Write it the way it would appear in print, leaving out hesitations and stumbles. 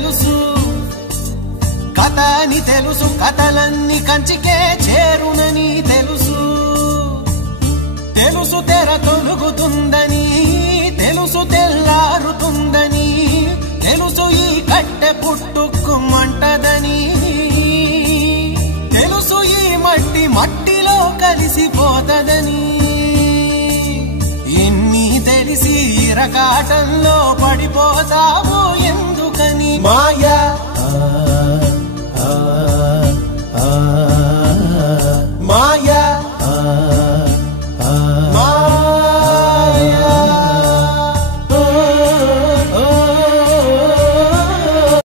తెలుసు కథ అని తెలుసు కథలన్నీ కంచికే చేరునని తెలుసు తెలుసు తెర తొలుగుతుందని తెలుసు తెల్లారుతుందని తెలుసు ఈ కట్టె పుట్టుకుమంటదని తెలుసు ఈ మట్టి మట్టిలో కలిసిపోతదని ఎన్ని తెలిసి ఇరకాటంలో పడిపోతావు ఎందుకని మాయ